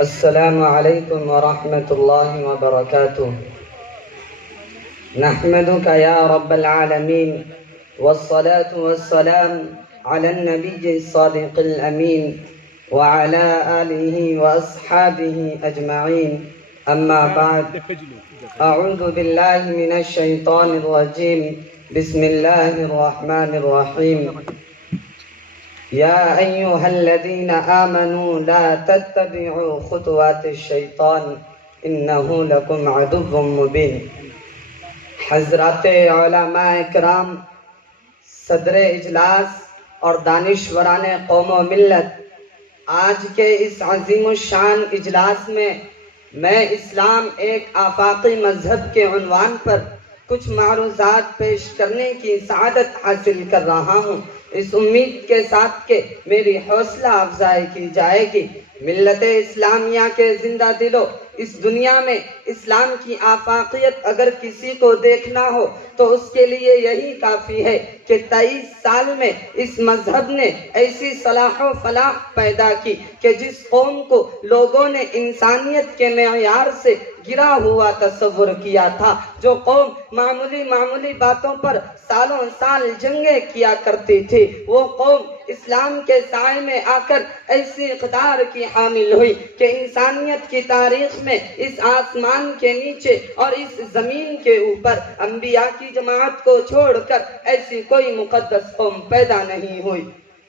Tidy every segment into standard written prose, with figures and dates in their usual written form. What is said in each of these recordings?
السلام علیکم ورحمۃ اللہ وبرکاتہ۔ نحمدک یا رب العالمین والصلاة والسلام علی النبی الصادق الامین وعلی آلہ واصحابہ اجمعین، اما بعد، اعوذ باللہ من الشیطان الرجیم، بسم اللہ الرحمن الرحیم۔ یا ایہا الذین آمنوا لا تتبعوا خطوات الشیطان انہ لکم عدو مبین۔ حضرات علماء کرام، صدر اجلاس اور دانشوران قوم و ملت، آج کے اس عظیم الشان اجلاس میں اسلام ایک آفاقی مذہب کے عنوان پر کچھ معروضات پیش کرنے کی سعادت حاصل کر رہا ہوں، اس امید کے ساتھ کہ میری حوصلہ افزائی کی جائے گی۔ ملت اسلامیہ کے زندہ دلوں، اس دنیا میں اسلام کی آفاقیت اگر کسی کو دیکھنا ہو تو اس کے لیے یہی کافی ہے کہ 23 سال میں اس مذہب نے ایسی صلاح و فلاح پیدا کی کہ جس قوم کو لوگوں نے انسانیت کے معیار سے گرا ہوا تصور کیا تھا، جو قوم معمولی باتوں پر سالوں سال جنگیں کیا کرتی تھی، وہ قوم اسلام کے سائے میں آ کر ایسی اقدار کی حامل ہوئی کہ انسانیت کی تاریخ میں اس آسمان کے نیچے اور اس زمین کے اوپر انبیاء کی جماعت کو چھوڑ کر ایسی کوئی مقدس قوم پیدا نہیں ہوئی۔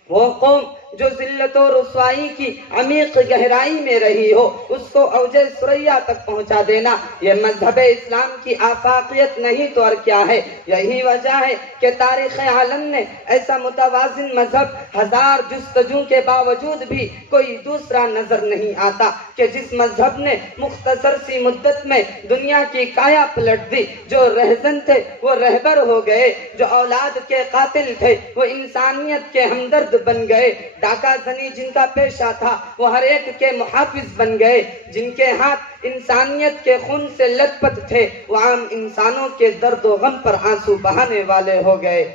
وہ قوم جو ذلت و رسوائی کی عمیق گہرائی میں رہی ہو، اس کو اوج ثریا تک پہنچا دینا یہ مذہب اسلام کی آفاقیت نہیں تو اور کیا ہے۔ یہی وجہ ہے کہ تاریخ عالم نے ایسا متوازن مذہب ہزار جستجو کے باوجود بھی کوئی دوسرا نظر نہیں آتا کہ جس مذہب نے مختصر سی مدت میں دنیا کی کایا پلٹ دی۔ جو رہزن تھے وہ رہبر ہو گئے، جو اولاد کے قاتل تھے وہ انسانیت کے ہمدرد بن گئے، ڈاکہ زنی جن کا پیشہ تھا وہ ہر ایک کے محافظ بن گئے، جن کے ہاتھ انسانیت کے خون سے لت پت تھے وہ عام انسانوں کے درد و غم پر آنسو بہانے والے ہو گئے۔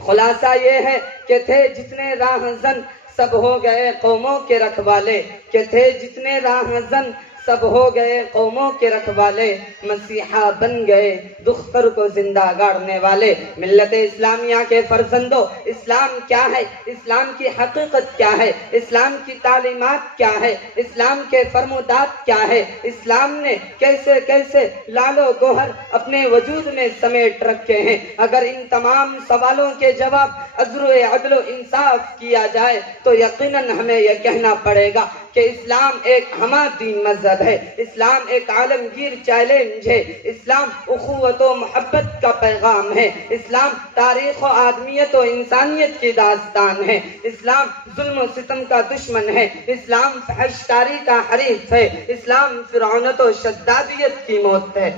خلاصہ یہ ہے کہ تھے جتنے راہزن سب ہو گئے قوموں کے رکھوالے، کہ تھے جتنے راہزن سب ہو گئے قوموں کے رکھوالے، مسیحا بن گئے دختر کو زندہ گاڑنے والے۔ ملت اسلامیہ کے فرزندوں، اسلام کیا ہے؟ اسلام کی حقیقت کیا ہے؟ اسلام کی تعلیمات کیا ہے؟ اسلام کے فرمودات کیا ہے؟ اسلام نے کیسے کیسے لال و گوہر اپنے وجود میں سمیٹ رکھے ہیں؟ اگر ان تمام سوالوں کے جواب عدل و انصاف کیا جائے تو یقیناً ہمیں یہ کہنا پڑے گا کہ اسلام ایک ہمہ دین مذہب ہے، اسلام ایک عالمگیر چیلنج ہے، اسلام اخوت و محبت کا پیغام ہے، اسلام تاریخ و آدمیت و انسانیت کی داستان ہے، اسلام ظلم و ستم کا دشمن ہے، اسلام فحش کاری کا حریف ہے، اسلام فرعونت و شدادیت کی موت ہے۔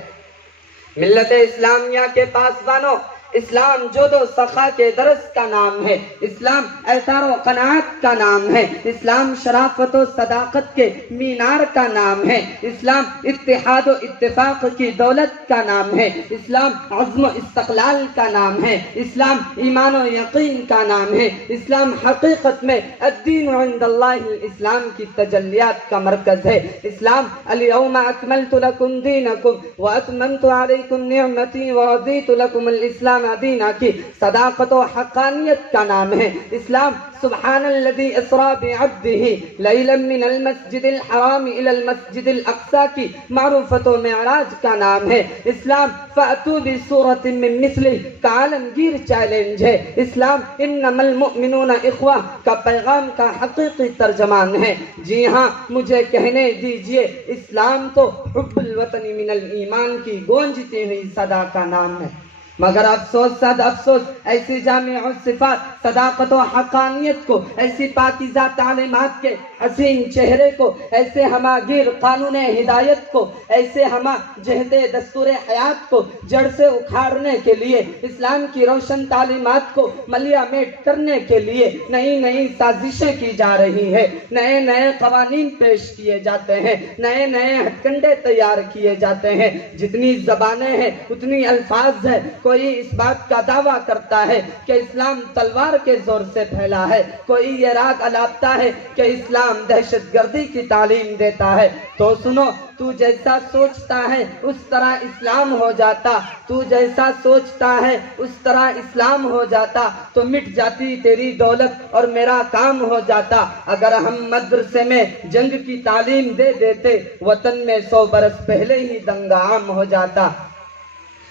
ملت اسلامیہ کے پاسبانوں، اسلام جود و سخا کے درس کا نام ہے، اسلام اثار و قناعت کا نام ہے، اسلام شرافت و صداقت کے مینار کا نام ہے، اسلام اتحاد و اتفاق کی دولت کا نام ہے، اسلام عزم و استقلال کا نام ہے، اسلام ایمان و یقین کا نام ہے، اسلام حقیقت میں الدین عند اللہ الاسلام کی تجلیات کا مرکز ہے، اسلام الیوم اکملت لکم دینکم واتممت علیکم نعمتی ورضیت لکم الاسلام دینا کی صداقت و حقانیت کا نام ہے، اسلام سبحان الذی اسرا بعبدہ لیلا من المسجد الحرام الى المسجد الاقصی کی معروفت و معراج کا نام ہے، اسلام فأتوا بسورۃ من مثلہ کا عالمگیر چیلنج ہے، اسلام انما المؤمنون اخوہ کا پیغام کا حقیقی ترجمان ہے۔ جی ہاں، مجھے کہنے دیجئے، اسلام تو حب الوطن من الایمان کی گونجتی ہوئی صدا کا نام ہے، مگر افسوس صد افسوس ایسی جامع صفات صداقت و حقانیت کو، ایسی پاکیزہ تعلیمات کے حسین چہرے کو، ایسے ہماگیر قانون ہدایت کو، ایسے ہما جہد دستور حیات کو جڑ سے اکھاڑنے کے لیے، اسلام کی روشن تعلیمات کو ملیا میٹ کرنے کے لیے نئی نئی سازشیں کی جا رہی ہے، نئے نئے قوانین پیش کیے جاتے ہیں، نئے نئے ہتھ کنڈے تیار کیے جاتے ہیں، جتنی زبانیں ہیں اتنی الفاظ ہے، کوئی اس بات کا دعویٰ کرتا ہے کہ اسلام تلوار کے زور سے پھیلا ہے، کوئی یہ راگ الاپتا ہے کہ اسلام دہشت گردی کی تعلیم دیتا ہے، تو سنو، تو جیسا سوچتا ہے اس طرح اسلام ہو جاتا، تو جیسا سوچتا ہے اس طرح اسلام ہو جاتا تو مٹ جاتی تیری دولت اور میرا کام ہو جاتا۔ اگر ہم مدرسے میں جنگ کی تعلیم دے دیتے، وطن میں 100 برس پہلے ہی دنگا عام ہو جاتا۔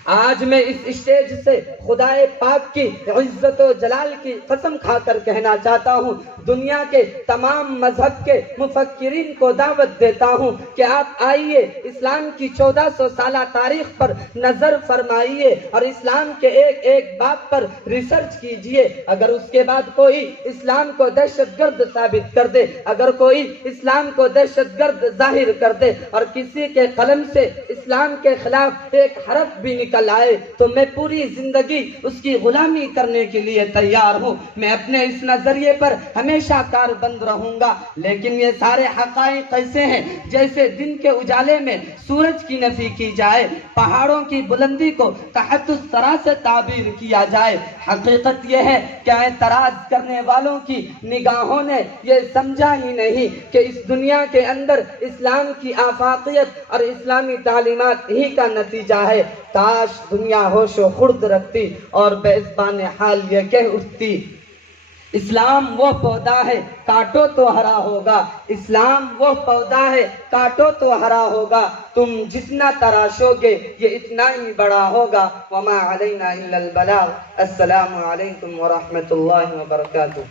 آج میں اس اسٹیج سے خدائے پاک کی عزت و جلال کی قسم کھا کر کہنا چاہتا ہوں، دنیا کے تمام مذہب کے مفکرین کو دعوت دیتا ہوں کہ آپ آئیے، اسلام کی 1400 سالہ تاریخ پر نظر فرمائیے اور اسلام کے ایک ایک باب پر ریسرچ کیجئے۔ اگر اس کے بعد کوئی اسلام کو دہشت گرد ثابت کر دے، اگر کوئی اسلام کو دہشت گرد ظاہر کر دے اور کسی کے قلم سے اسلام کے خلاف ایک حرف بھی نکل آئے تو میں پوری زندگی اس کی غلامی کرنے کے لیے تیار ہوں۔ میں اپنے اس نظریے پر ہمیشہ کاربند رہوں گا، لیکن یہ سارے حقائق ایسے ہیں جیسے دن کے اجالے میں سورج کی نفی کی جائے، پہاڑوں کی بلندی کو تحت اس طرح سے تعبیر کیا جائے۔ حقیقت یہ ہے کہ اعتراض کرنے والوں کی نگاہوں نے یہ سمجھا ہی نہیں کہ اس دنیا کے اندر اسلام کی آفاقیت اور اسلامی تعلیمات ہی کا نتیجہ ہے۔ کاش دنیا ہوش و خرد رکھتی اور بے زبان حال یہ کہہ اٹھتی، اسلام وہ پودا ہے کاٹو تو ہرا ہوگا، اسلام وہ پودا ہے کاٹو تو ہرا ہوگا، تم جتنا تراشو گے یہ اتنا ہی بڑا ہوگا۔ وما علینا الا البلاغ۔ السلام علیکم ورحمۃ اللہ وبرکاتہ۔